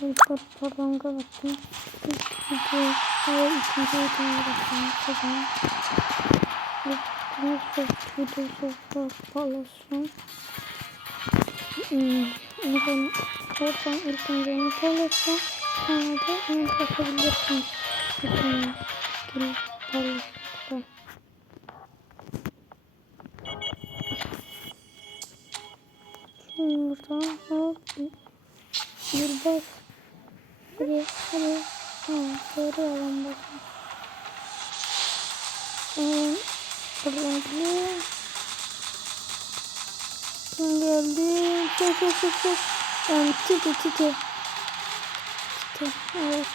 Pardon, pardon kapattım. İkinci, hayır ikinci videomu bıraktım. Kazan. İlk çok video çok paylaşım. Hmm, oradan, oradan ilk önce onu paylaşacağım. Sonra da onu bakabilirsin. Bakın, gelip paylaştıkta. Gidiyor. Kim geldi? Çek çek çek çek. Yani titi titi. Titi evet.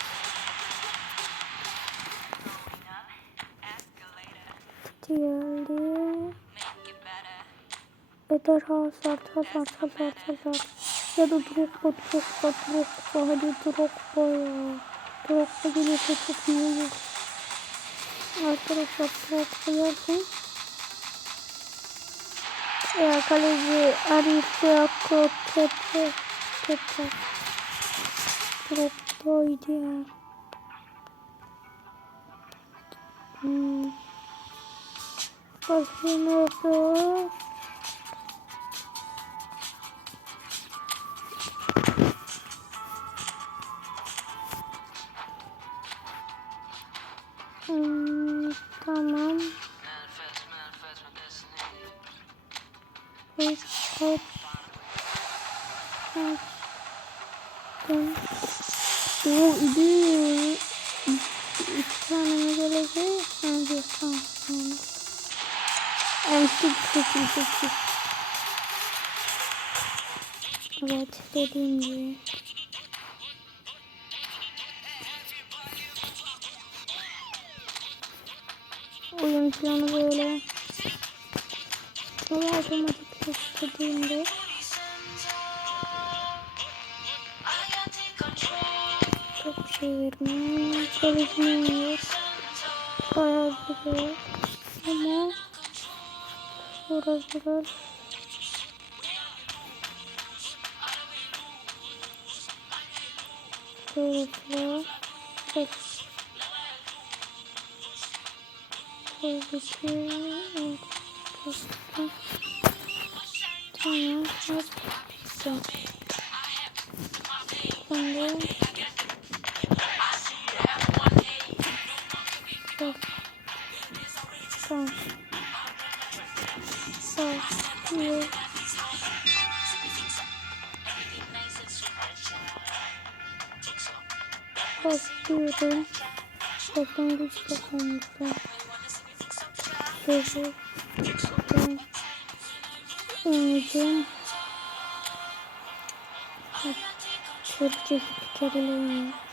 Titi geldi. Ejderha sar sar sar sar sar sar sar. Ya da Drogba Drogba Drogba hadi Drogba ya. Drogba gelirse çok iyi olur. Arkadaşlar Drogba gelsin. Ya kaleci Arifia Kotepe Tepe Drogba'ydı ya. Hmm. Başka nerede? En sık sık sık sık. Evet dediğim gibi. Oyun planı böyle. Ama otomatik istediğimde. Çok bir şey vermiyor. Çalışmıyor. Bayağı bir şey. Ama uğraştılar. Şöyle. Tek. Şöyle ki. Tamam. Hop. Tamam. Şimdi. İyi. Basıyorum. Başlangıç. Şöyle. Ben oynayacağım. Türkçe spikerlerini. Bu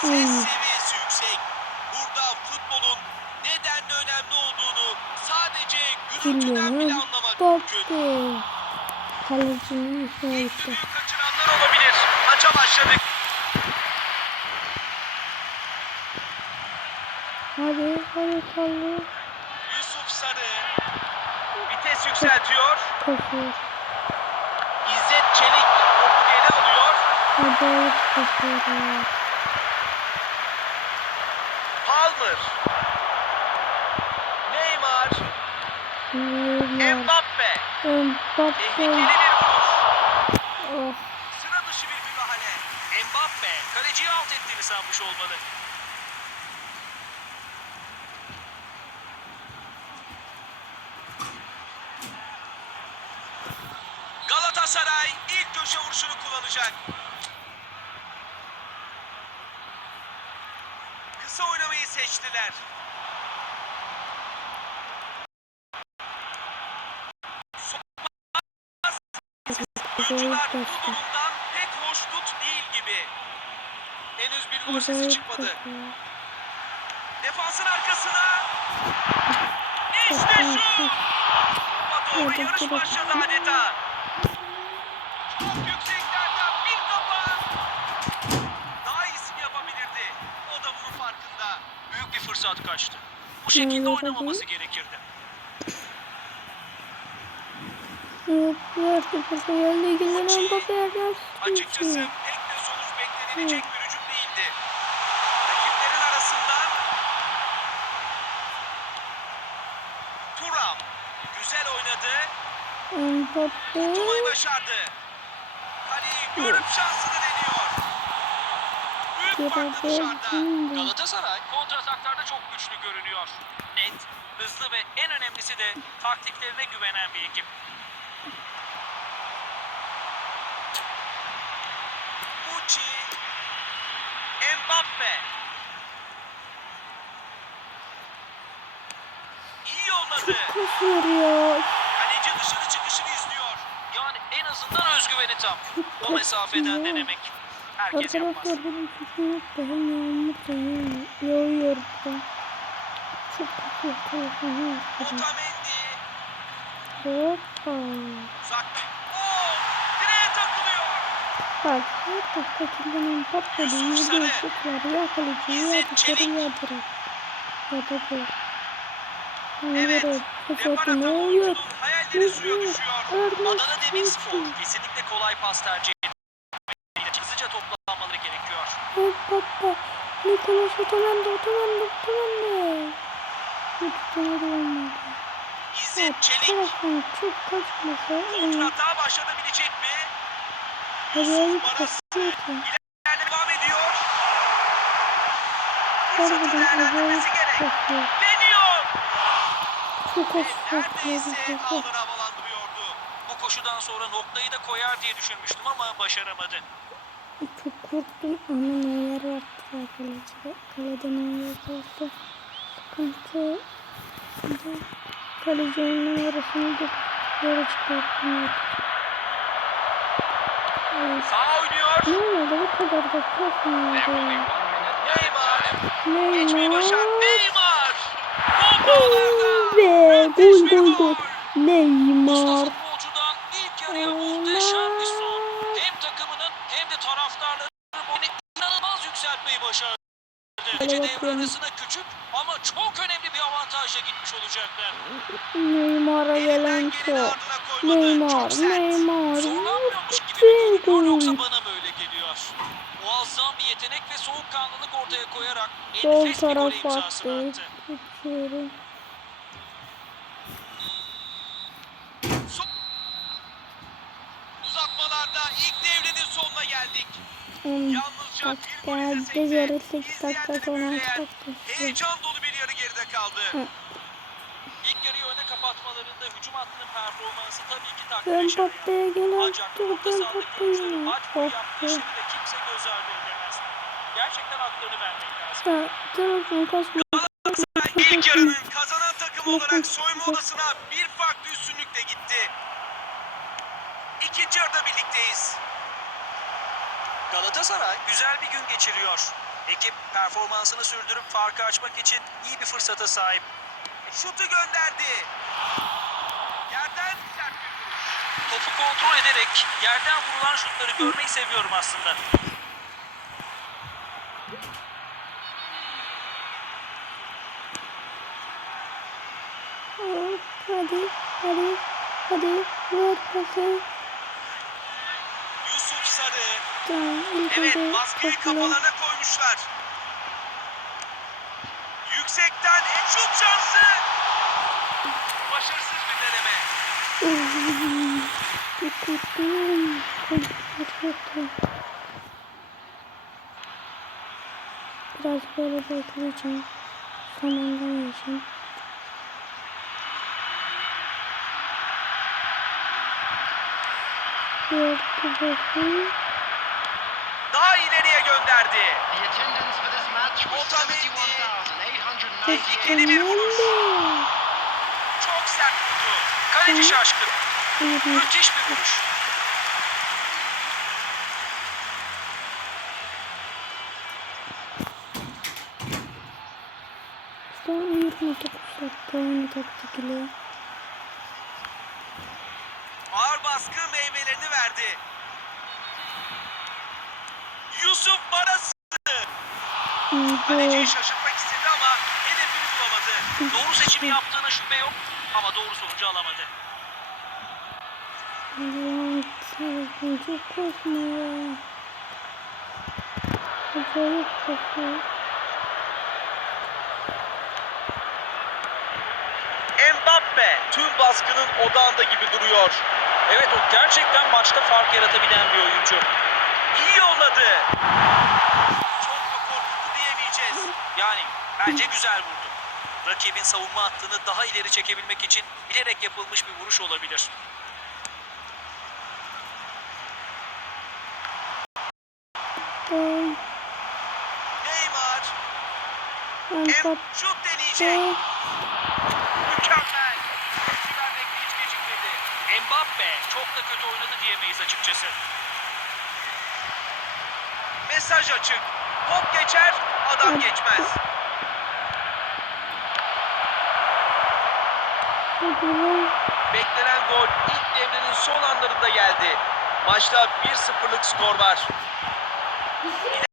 Ses seviyesi yüksek. Burada futbolun nedenle önemli olduğunu sadece gürültüden bile anlamak mümkün. Kalecinin gitti. düdüğü kaçıranlar olabilir. Maça başladık. Hadi hadi kaldı. Yusuf Sarı vites yükseltiyor. Koşuyor. İzzet Çelik topu geri alıyor. Acayip koşuyor. Palmer. Neymar. Mbappe. Mbappe. Oh. Sıra dışı bir müdahale. Mbappe kaleciyi alt ettiğini sanmış olmalı. Galatasaray ilk köşe vuruşunu kullanacak. Seçtiler. Oyuncular bu durumdan pek hoşnut değil gibi. Henüz bir gol sesi çıkmadı. Defansın arkasına. İşte şu. Topa doğru yarış başladı adeta. Çok yükseklerden bir kafa. Daha iyisini yapabilirdi. O da bunun farkında. Büyük bir fırsat kaçtı. Bu şekilde oynamaması gerekirdi. Açıkçası pek de sonuç beklenilecek bir hücum değildi. Rakiplerin arasından Turam güzel oynadı. Tutmayı başardı. Kaleyi görüp şansını deniyor. Büyük farklı Mbappe dışarıda. Galatasaray kontrataklarda çok güçlü görünüyor. Net, hızlı ve en önemlisi de taktiklerine güvenen bir ekip. Mucci. Mbappe. İyi yolladı. Kaleci dışarı çıkışını izliyor. Yani en azından özgüveni tam. O mesafeden denemek. Arkadaşlar benim da hem yağmur da. Yağıyor da. Çok kötü telefonu. Otamendi. Hoppa. Bak her Yusuf yediği Sarı. şutları ya kaleciyi ya dışarı ya direkt. Ya da bu. Evet, Evet. Depar Fırsatı atan ne oluyor? oyuncunun hayalleri suya düşüyor. Adana Demirspor kesinlikle kolay pas tercih gerekiyor. Mbappe. Nicolas Otamendi, Otamendi, Otamendi. Hiç tutamadı olmadı. İzzet Çelik telefon çok kaçmasa. onu kontratağa başlanabilecek mi? Maras kaçıyor ki. ileride devam ediyor. Fırsatı değerlendirmesi gerek. Deniyor. Çok. Bu koşudan sonra noktayı da koyar diye düşünmüştüm ama başaramadı. Çok korktum ama neler yaptı kaleci. Kalede neler yaptı. Sıkıntı. Kaleci onun arasını da yere çıkarttım. Evet. Sağ oynuyor. Ne oldu bu kadar da pas mı oldu? Neymar. Geçmeyi başardı. Neymar. Ve Müthiş gol gol gol. Neymar. futbolcudan ilk yarıya muhteşem bir son. Hem takımının hem de taraftarların boyunu inanılmaz yükseltmeyi başardı. Önce devre bakıyorum. arasına küçük ama çok önemli bir avantajla olacaklar. Neymar'a gelen top. Neymar. Neymar. Zorlanmıyormuş gibi Ve mi görünüyor gol. yoksa bana mı öyle geliyor? Muazzam bir yetenek ve soğukkanlılık ortaya koyarak Sol enfes bir gol tarafa imzasını attı. Geçiyorum. So- Uzatmalarda ilk devrenin sonuna geldik. Yalnızca Bak bir gol geldi yarı 8 dakika sonra dakika. Heyecan dolu bir yarı geride kaldı. Hı. Kapatmalarında hücum hattının performansı tabii ki takdir Ben şayan. Mbappe'ye gelen Ancak ben sahadaki oyuncuların maç boyu yaptığı işleri de kimse göz ardı edemez. Gerçekten haklarını vermek lazım. Kasma. İlk yarının kazanan takım olarak soyunma odasına bir farklı üstünlükle gitti. İkinci yarıda birlikteyiz. Galatasaray güzel bir gün geçiriyor. Ekip performansını sürdürüp farkı açmak için iyi bir fırsata sahip. Şutu gönderdi. Yerden sert bir vuruş. Topu kontrol ederek yerden vurulan şutları görmeyi seviyorum aslında. Hadi, hadi, hadi. Vur pası. Yusuf Sarı. Tamam, Evet baskıyı kafalarına koymuşlar. Yüksekten şut şansı. Başarısız bir deneme. Biraz böyle bekleyeceğim. Son andan yiyeceğim. Yordu bakayım daha ileriye gönderdi. Otamendi bir vuruş. Çok sert vurdu. Kaleci şaşkın. Müthiş bir vuruş. Son 29 dakika oyunu taktik ile. Ağır baskı meyvelerini verdi. Yusuf Barası kaleciyi şaşırtmak istedi ama hedefini bulamadı. Doğru seçimi yaptığına şüphe yok ama doğru sonucu alamadı. Allah'ım sen çok korkma ya. Acayip korkuyorum. Mbappe tüm baskının odağında gibi duruyor. Evet o gerçekten maçta fark yaratabilen bir oyuncu. İyi yolladı. Çok da korkuttu diyemeyeceğiz. Yani bence güzel vurdu. Rakibin savunma hattını daha ileri çekebilmek için bilerek yapılmış bir vuruş olabilir. Neymar ben em kap- şut deneyecek. ben, Mükemmel. Vermekte hiç gecikmedi. Mbappe çok da kötü oynadı diyemeyiz açıkçası. Mesaj açık. Top geçer, adam geçmez. Beklenen gol ilk devrenin son anlarında geldi. Maçta 1-0'lık skor var.